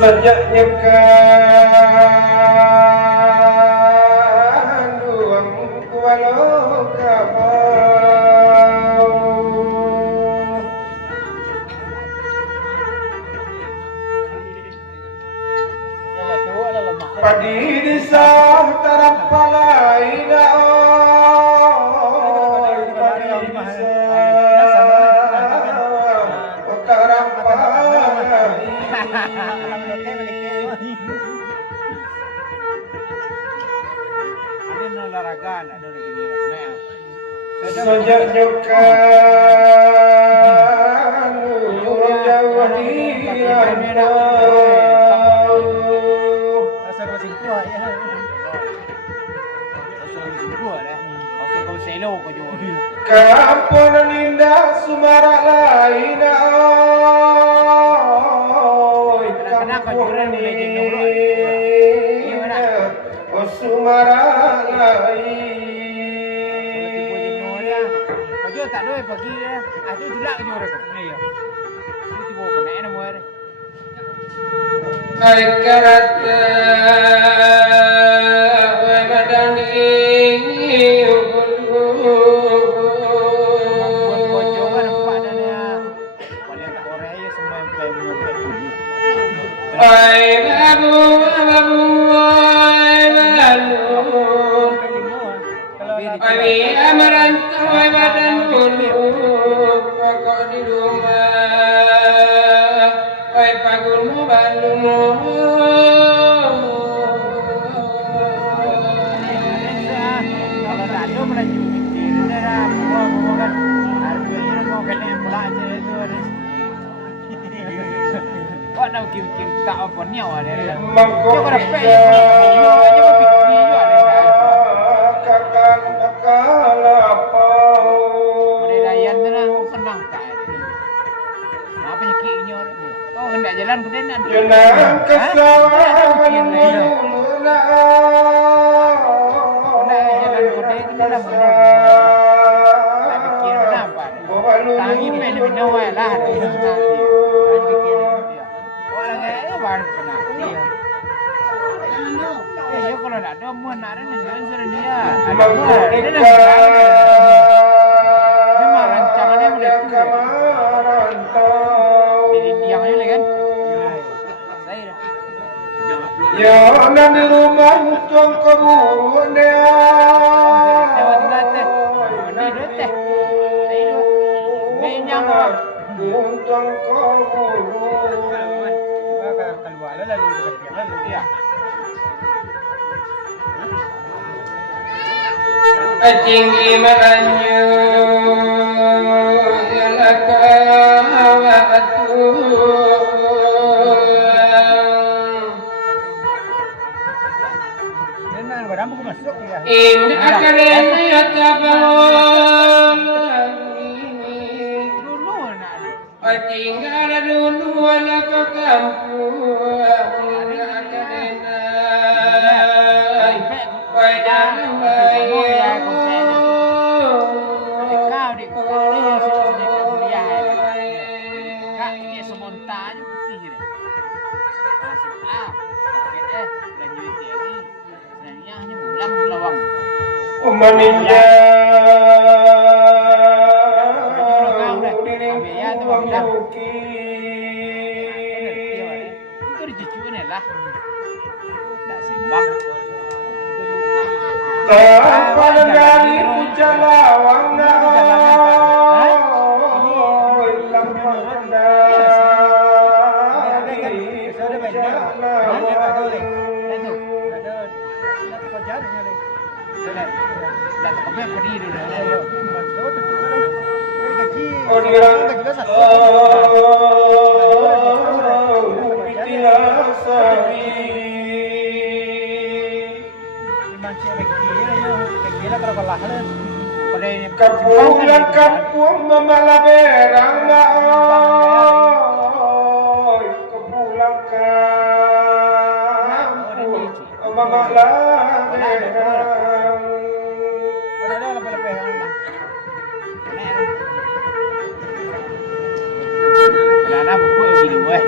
Sejaknya kanduang walau kabau padi disah tarapalai daoi padi disah tarapalai olahraga ada begini lah. Sejaknya kanduang jauh Rasa kau singkuh ya. Rasa singkuh dah. Rasa kau selo kau jual. Kampung indah Sumara lain oi kampung indah oh Sumara lain kau jual tak ada pagi dia. Aku jelak kau jual kau. Iya. Itu tiba kau naik nama dia. ai karata wa madani ai babu babu ai babu ai amaran ai badan pokok di rumah ai pagun balumu kalau tak ada melaju kecil dah buah kan harganya kau kena pula aja itu ada. Kau nak bikin tak apa ni awak dia. Kau kena pay je aja berfikir juga ada. Kakak kalapau Budayan tu lah senang tak ada. Apa penyakitnya orang? Kau hendak jalan ke mana? Jangan kesawan muluna Hendak jalan ke mana? Kita dah mula. Tak fikir apa. Tangi main di mana lah. Orang kaya baru senang. Ya kalau nak ada muat nak ada jangan suruh dia. Ada muat. Dia dah memang rancangannya boleh tu. Jadi diam aja kan. Saya dah. Ya nanti rumah tuang kebun dia. Lewat tinggal teh. Mana dia teh? Saya dua. Main yang awak. Tuang kebun. Keluar lalu ke lalu dia. Tinggi meranyu lakawatu Dengan barang buku masuk ya. in akarya tabawani Dulu nak. tinggal dulu anak kampung akarena Wajan Kau di kau ni yang sudah kuliah. Kak dia semonta je putih je. Masuk paket lanjut dia ni. Sebenarnya hanya bulan lawang. Maninja itu dicuci ni lah. Tak sembang. Kapan dari Pujalawang Kapulan kampung memalaberang maoy Kapulan kampung memalaberang Kenapa buku begini weh?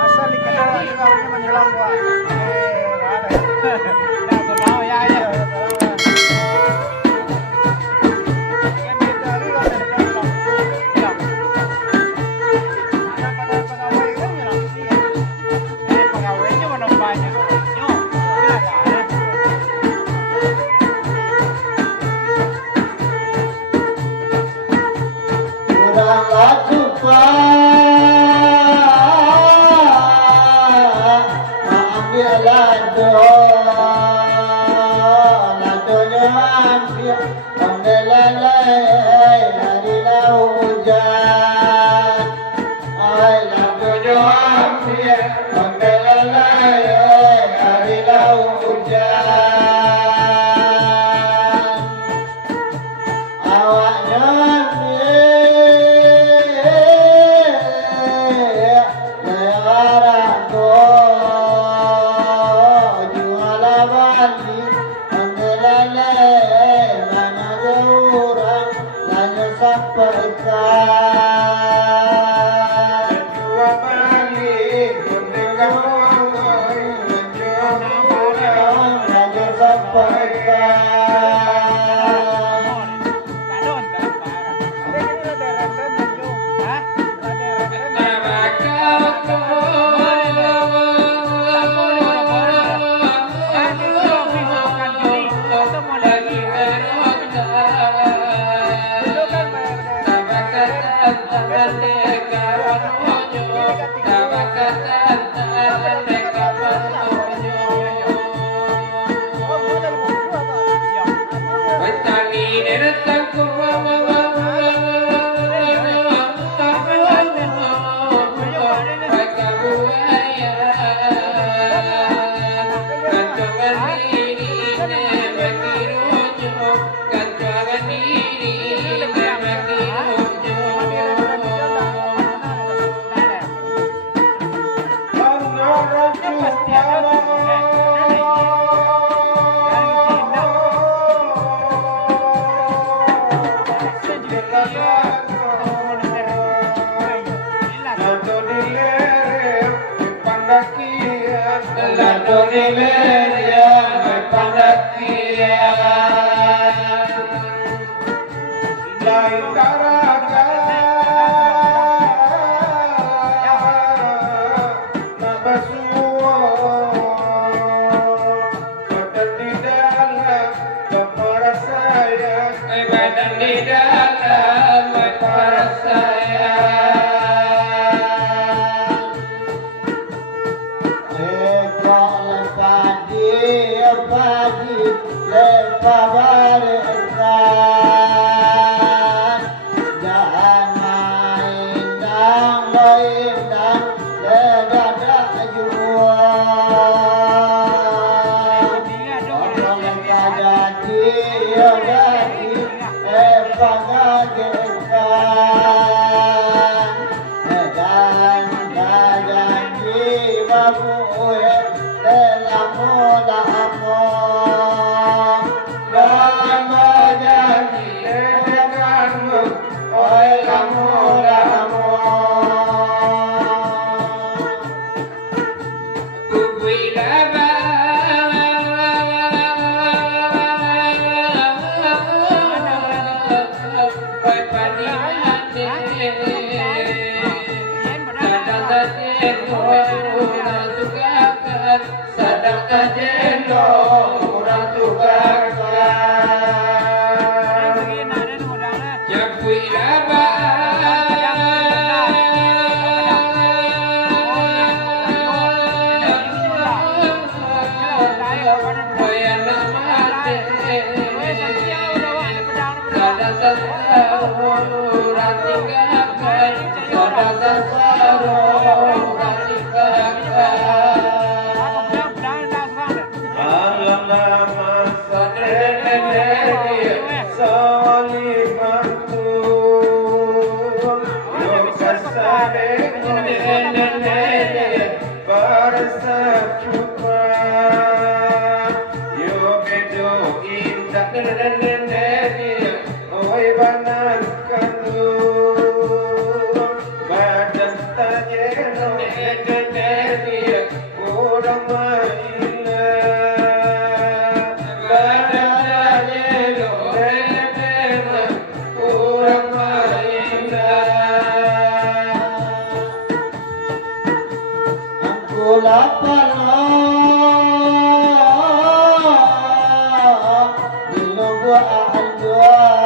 Asal ikan orang juga menyelam gua. Jabui laba Aku benar-benar dah sekarang. Bola pala Bilo gua